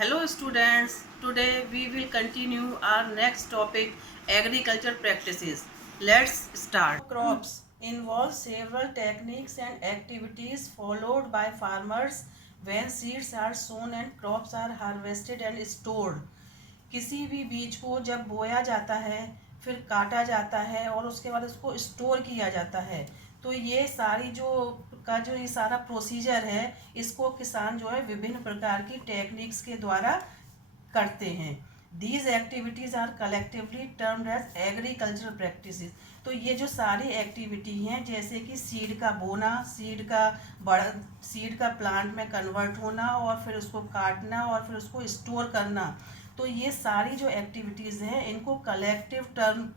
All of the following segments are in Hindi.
Hello students, today we will continue our next topic, agriculture practices. Let's start. Crops involve several techniques and activities followed by farmers when seeds are sown and crops are harvested and stored. किसी भी बीज को जब बोया जाता है, फिर काटा जाता है और उसके बाद उसको स्टोर किया जाता है, तो ये सारी जो ये सारा प्रोसीजर है, इसको किसान जो है विभिन्न प्रकार की टेक्निक्स के द्वारा करते हैं. These activities are collectively termed as agricultural practices. तो ये जो सारी एक्टिविटी हैं, जैसे कि सीड का बोना, सीड का प्लांट में कन्वर्ट होना और फिर उसको काटना और फिर उसको स्टोर करना, तो ये सारी जो एक्टिविटीज़ हैं इनको कलेक्टिव टर्म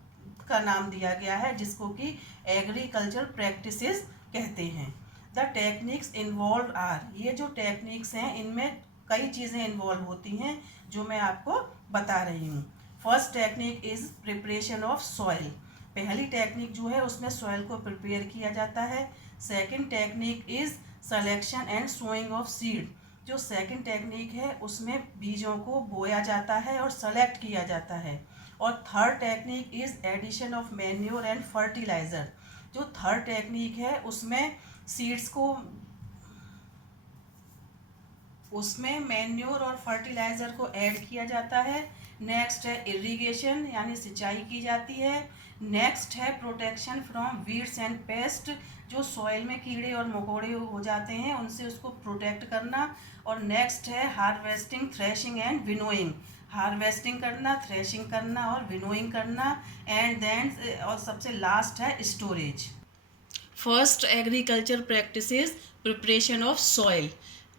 का नाम दिया गया है, जिसको कि एग्रीकल्चर प्रैक्टिसेस कहते हैं. द टेक्निक्स इन्वॉल्व आर, ये जो टेक्निक्स हैं इनमें कई चीज़ें इन्वॉल्व होती हैं जो मैं आपको बता रही हूँ. First technique is preparation of soil. पहली टेक्निक जो है उसमें सॉइल को प्रिपेयर किया जाता है. Second technique is selection and sowing of seed. जो सेकंड टेक्निक है उसमें बीजों को बोया जाता है और सेलेक्ट किया जाता है. और third technique is addition of manure and fertiliser. जो थर्ड टेक्निक है उसमें सीड्स को उसमें मैन्योर और फर्टिलाइज़र को ऐड किया जाता है. नेक्स्ट है इरिगेशन, यानी सिंचाई की जाती है. नेक्स्ट है protection from weeds and paste. जो सॉइल में कीड़े और मकोड़े हो जाते हैं उनसे उसको प्रोटेक्ट करना. और नेक्स्ट है harvesting, threshing and winnowing. Harvesting करना, थ्रेशिंग करना और विनोइंग करना. एंड देन और सबसे लास्ट है storage. First agriculture practices, preparation of soil.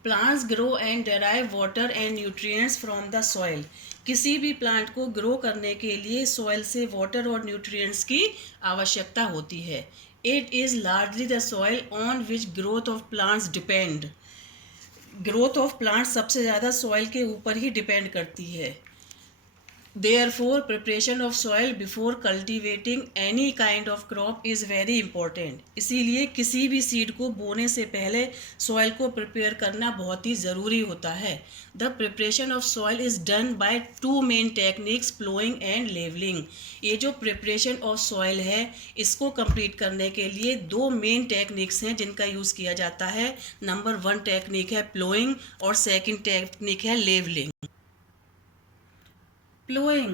Plants grow and derive water and nutrients from the soil. किसी भी प्लांट को ग्रो करने के लिए सॉइल से वाटर और न्यूट्रिएंट्स की आवश्यकता होती है. It is largely the soil on which growth of plants depend. Growth of plants सबसे ज़्यादा सॉइल के ऊपर ही डिपेंड करती है. Therefore, preparation of soil before cultivating any kind of crop is very important. इसीलिए किसी भी सीड को बोने से पहले सॉइल को प्रिपेयर करना बहुत ही ज़रूरी होता है. The preparation of soil is done by two main techniques, plowing and leveling. ये जो preparation of soil है इसको कंप्लीट करने के लिए दो मेन टेक्निक्स हैं जिनका यूज़ किया जाता है. नंबर 1 टेक्निक है प्लोइंग और सेकंड टेक्निक है levelling. Plowing.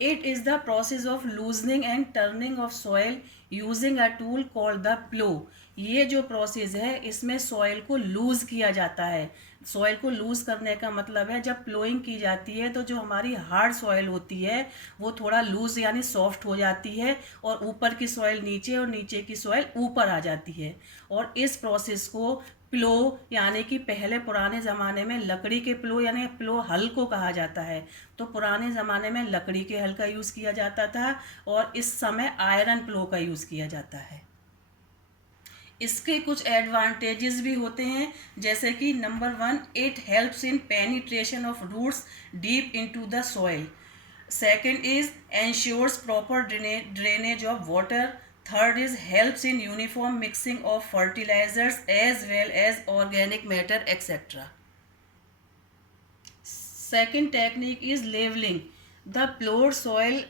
It is the process of loosening and turning of soil using a tool called the plow. ये जो प्रोसेस है इसमें सॉइल को लूज़ किया जाता है. सॉइल को लूज़ करने का मतलब है जब प्लोइंग की जाती है तो जो हमारी हार्ड सॉइल होती है वो थोड़ा लूज़ यानी सॉफ्ट हो जाती है और ऊपर की सॉइल नीचे और नीचे की सॉइल ऊपर आ जाती है. और इस प्रोसेस को प्लो यानी कि पहले पुराने ज़माने में लकड़ी के प्लो यानी प्लो हल को कहा जाता है. तो पुराने ज़माने में लकड़ी के हल का यूज़ किया जाता था और इस समय आयरन प्लो का यूज़ किया जाता है. इसके कुछ एडवांटेजेस भी होते हैं, जैसे कि number 1, it helps in penetration of roots deep into the soil. Second is ensures proper drainage of water. Third is helps in uniform mixing of fertilizers as well as organic matter, etc. Second technique is leveling. The plowed soil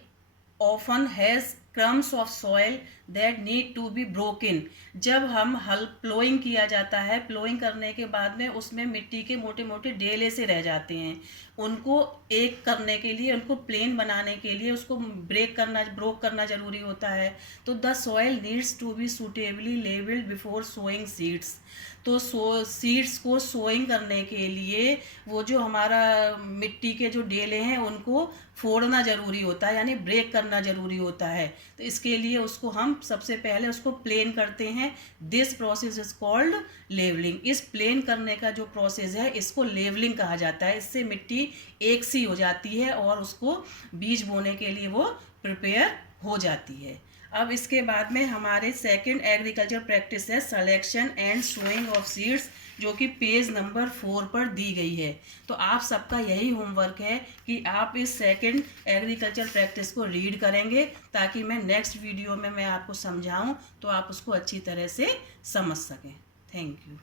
often has crumbs of soil that need to be broken. जब हम हल प्लोइंग किया जाता है, प्लोइंग करने के बाद में उसमें मिट्टी के मोटे मोटे ढेले से रह जाते हैं. उनको एक करने के लिए, उनको प्लेन बनाने के लिए उसको ब्रोक करना ज़रूरी होता है. तो the soil needs to be suitably levelled before sowing seeds. तो सीड्स को सोइंग करने के लिए वो जो हमारा मिट्टी के जो डेले हैं उनको फोड़ना ज़रूरी होता है, यानी ब्रेक करना ज़रूरी होता है. तो इसके लिए उसको हम सबसे पहले उसको प्लेन करते हैं. This process is called levelling. इस प्लेन करने का जो प्रोसेस है इसको लेवलिंग कहा जाता है. इससे मिट्टी एक सी हो जाती है और उसको बीज बोने के लिए वो प्रिपेयर हो जाती है. अब इसके बाद में हमारे सेकंड एग्रीकल्चर प्रैक्टिस है selection and sowing of seeds, जो कि पेज नंबर 4 पर दी गई है. तो आप सबका यही होमवर्क है कि आप इस सेकंड एग्रीकल्चर प्रैक्टिस को रीड करेंगे ताकि मैं नेक्स्ट वीडियो में मैं आपको समझाऊं तो आप उसको अच्छी तरह से समझ सकें. Thank you.